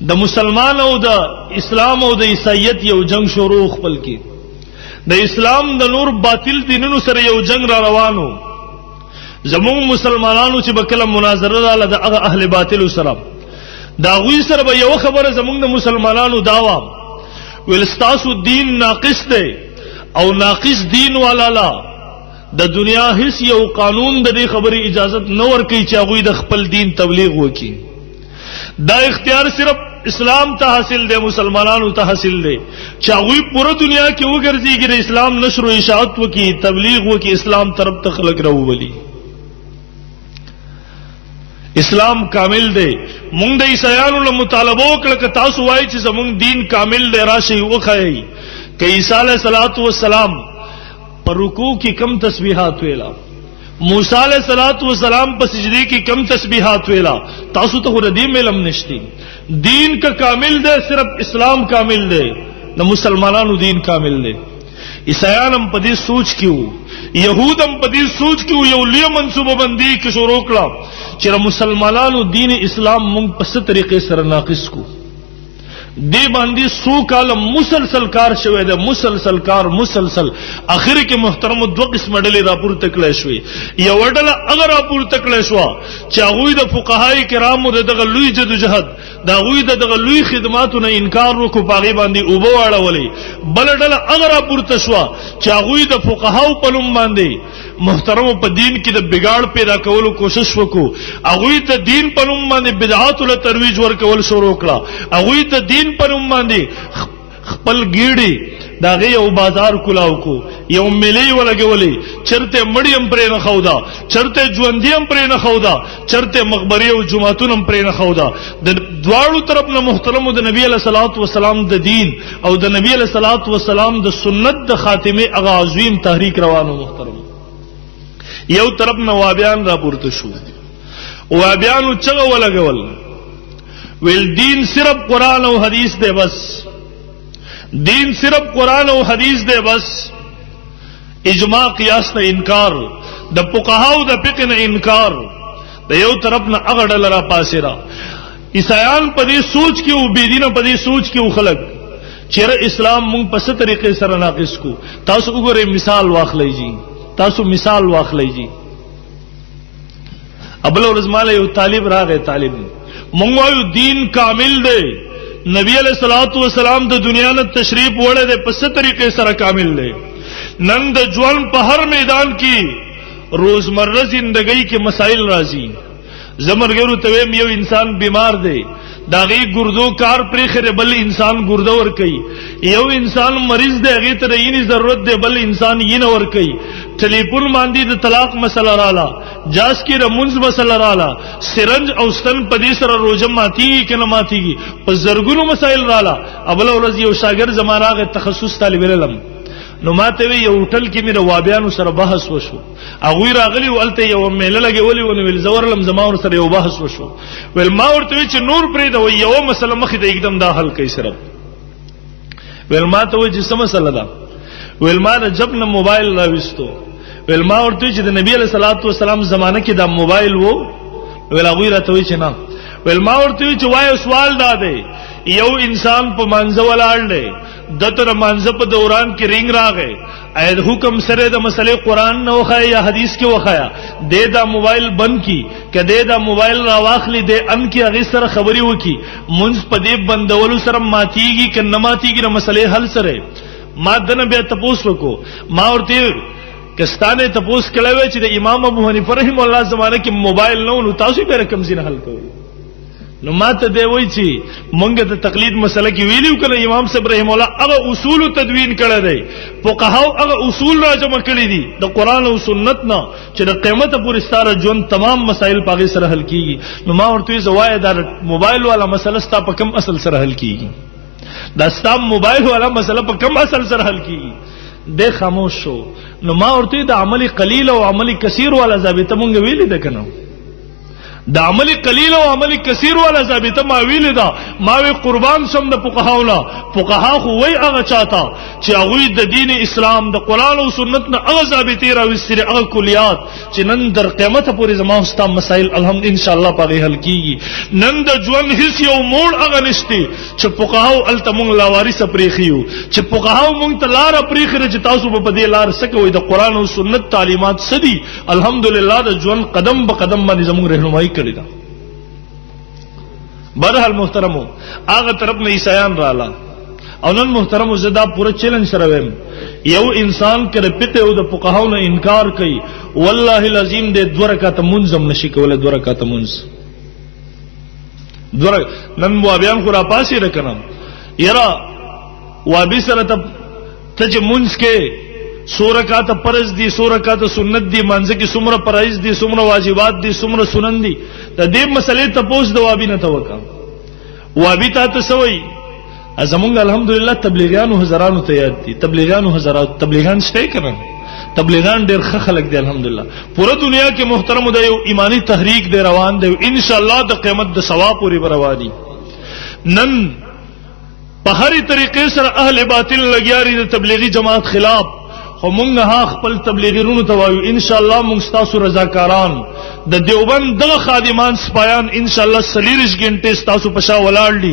د مسلمان او د اسلام او د عیسایت یو جنگ شروع خپل کی د اسلام د نور باطل دینونو سره یو جنگ را روانو زمون مسلمانانو چې بکله مناظره رااله د اهل باطل سره دا غوی سره به یو خبره زمون د مسلمانانو داوا ولستاسو دین ناقص دی او ناقص دین والا لا د دنیا هیڅ یو قانون د دې خبرې اجازت نه ورکوي چې هغوی د خپل دین تبلیغ وکړي دا اختیار صرف اسلام ته حاصل دی مسلمانانو ته حاصل دی چې هغوی پوره دنیا کې وګرځيږي د اسلام نشر و اشاعت وکړي تبلیغ وکړي اسلام طرف ته خلک راوولي اسلام کامل دی مونږ د عیسایانو له مطالبه وکړه که تاسو وایي چې زمونږ دین کامل دی راشئ وښایئ که عیسی علیه السلام پر رکوع کی کم تسبیحات ویلا موسی علیہ الصلوۃ والسلام په سجدی کی کم تسبیحات ویلا تاسو ته ردی علم نشتی دین کا کامل دے صرف اسلام کامل دے نہ مسلمانانو دین کامل دے عیسایانم پدی سوچ کیو یہودم پدی سوچ کیو یو لیه منصوبه بندی کی شروع کړه چې مسلمانانو دین اسلام مونږ په ست طریقې سره ناقص کو دی باندې سو کال مسلسل کار شوی دی مسلسل اخر کې محترم دو قسم ډلې راپورته کړې شوې یو ډله هغه راپورته کړې شو چې هغوی د فقهای کرامو دغه لوی جدوجهد د هغوی دغه لوی خدماتو نه انکار وکړو په هغې باندې اوبه واړولې بله ډله هغه راپورته شوه چې هغوی د فقهاو په نوم باندې محترمو په دین کې د بګاړ پیدا کولو کوشش وکړو هغوی ته دین په نوم باندې بدعاتو له ترویج ورکول شروع کړه هغوی ته دین په نوم باندې خپل ګیډې د هغې یو بازار کولاو کو یو میلې ولګولې چرته مړي هم پرې نه ښوده چرته ژوندي هم پرې نه ښوده چرته مقبرې او جوماتونه هم پرې نه ښوده د دواړو طرف نه محترمو د نبي علیه صلات وسلام د دین او د نبي علیه صلات وسلام د سنت د خاتمې هغه عظیم تحریک روانو محترم یو طرف نه وابیان راپورته شو وابیانو چغه ولګول ویل دین صرف قرآن او حدیث دے بس دین صرف قرآن او حدیث دے بس اجماع قیاس نه انکار د فقهاو د فقه نه انکار د یو طرف نه هغه ډله را پاسې را عیسایان په دې سوچ کې او بېدینه په دې سوچ کې او خلک چېرې اسلام مونږ په څه طریقې سره ناقص کو تاسو وګورئ مثال واخلئ جی تاسو مثال واخلئ جی ابل ورځ ماله یو طالب راغی طالب مونږ وایو دین کامل دی نبی علیہ الصلوۃ والسلام د دنیا نه تشریف وړی دی په څه طریقې سره کامل دی نن د ژوند په هر میدان کې روزمره زندګۍ کې مسائل راځي زمرګرو ته ویم یو انسان بیمار دی دا غي ګردو کار پرې خره بل انسان ګردو ور کوي یو انسان مریض دی هغه ته یې ضرورت دی بل انسان یې نه ور کوي ټلیفون باندې د طلاق مسله رااله جاس کې رمونز مسله رااله سرنج او ستن په دې سره روزه ماتي کنه ماتيږي په زرګونو مسائل رااله ابل ورځ یو شاګرد زماناغه تخصص طالب علم نو ماته وی یو ټل کې مې روابیانو سره بحث وشو هغوی راغلی ولته یو میله لګولې ونه ویل زورلم زما ور سره یو بحث وشو ویل ما ورته وی چې نور پرې دا یو مسله مخې ته एकदम دا حل کوي سره ویل ما ته وی چې سم مسله ده ویل ما د جب نه موبایل راوستو ویل ما ورته چې د نبی علیہ الصلوۃ والسلام زمانه کې دا موبایل وو ویل هغوی راته وی چې نه ویل ما ورته وی چې وایو سوال دا دی یو انسان په منځ ولاړ دی دتر منځ په دوران کې رنگ راغی اې حکم سره د مسلې قران نه وخایا یا حدیث کې وخایا دې دا موبایل بند کی کده دا موبایل را واخلي دې ان کې هغه سره خبري وکي منځ په دې بندولو سره ماتيږي ک نه ماتيږي د مسلې حل سره ما دنه به تپوس وکړو ما ورته کستانه تپوس کړو چې د امام ابو حنیفه رحم الله زمانه کې موبایل نه نو تاسو به رقم زین حل کوئ نو ماته دی وای چې مونږ د تقلید مسله کې ویلو کنه امام صاحب رحم الله هغه اصول تدوین کړی دی فقهاو هغه اصول را جمع کړی دي د قران او سنت نه چې د قیامت پورې ستاره ژوند تمام مسائل پاغي سره حل کیږي نو ما ورته زوای دا موبایل والا مسله ستا په کم اصل سره حل کیږي دا ستا موبایل والا مسله په کم اصل سره حل کیږي د خاموش شو نو ما ورته د عملی قلیل او عملی کثیر والا ضابطه مونږ ویلې ده کنه د عمل قلیل او عمل کثیر والا ثابته ما ویل دا ما وی قربان شم د فقهاونا فقها خو وای هغه چاته چې هغه د دین اسلام د قران او سنت نه هغه ثابته را وستره هغه کلیات چې نن در قیامت پورې زما استا مسائل الحمد ان شاء الله پاره حل کیږي نن د ژوند هیڅ یو موړ هغه نشته چې فقهاو التمون لا وارث پریخیو چې فقهاو مونږ ته لار پریخره چې تاسو په دې لار سکوي د قران او سنت تعلیمات سدي الحمدلله د ژوند قدم په قدم باندې زموږ رهنمایي کړی دا برحال محترمو هغه طرف نه عیسایان رااله او نن محترمو زدا پوره چیلنج سره ویم یو انسان کړه پته او د فقهاو نه انکار کوي والله العظیم دې دوه رکعات منظم نشي کولای دوه رکعات منظ نن وابیان خو را پاسې رکنم یرا وابي سره ته چې منځ کې سورکات فرض دي سورکات سنت دي مانځه کې څومره فرایض دي څومره واجبات دي څومره سنن دي د دې مسلې ته پوس د وابي نه توکا وابي ته سوي زمونږ الحمدلله تبلیغیانو هزارانو ته یاد دي تبلیغیانو هزارات تبلیغان شته کړه تبلیغان ډېر ښه خلک دي الحمدلله پوره دنیا کې محترم د یو ایمانی تحریک دی روان دی ان شاء الله د قیامت د ثواب پورې رواني نن په هرې طریقې سره اهل باطل لګیاري د تبلیغي جماعت خلاف خو مونږ ها خپل تبلیغیرونو ته وایو ان شاء الله مونږ تاسو رضاکاران د دیوبند دغه خادمان سپایان ان شاء الله 40 غنټه تاسو په شا ولاړ دي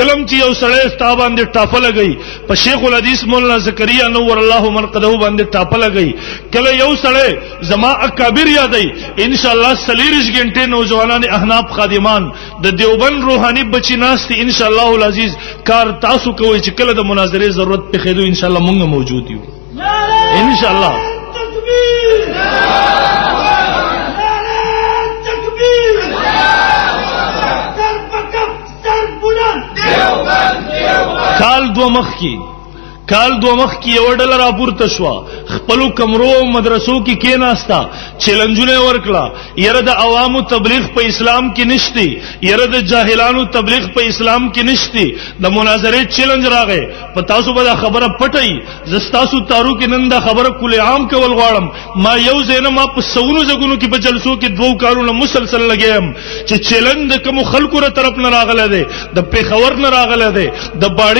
کلم چې یو سړی ستا باندې ټاپه لګي په شیخ الحدیث مولانا زکریا نور الله منقده باندې ټاپه لګي کله یو سړی زما اکابر یادای ان شاء الله 40 غنټه نوجوانان احناف خادمان د دیوبند روحاني بچی ناشتي ان شاء الله العزیز کار تاسو کوي چې کله د مناظره ضرورت په خېدو ان شاء الله مونږ موجود یو ان شاء الله کال دو مخ کی یو ډله راپورته شو خپل کمرو مدرسو کې کېناستا چیلنجونه ورکړه یره د عوامو تبلیغ په اسلام کې نشتی یره د جاهلانو تبلیغ په اسلام کې نشتی د مناظره چیلنج راغې په تاسو به خبره پټي زستاسو تارو کې نن دا خبره کل عام کول غواړم ما یو زینه ما په سونو زګونو کې په جلسو کې دوه کارونه مسلسل لګیم چې چیلنج د کوم خلکو تر طرف نه راغله ده د پیښور نه راغله ده د باړي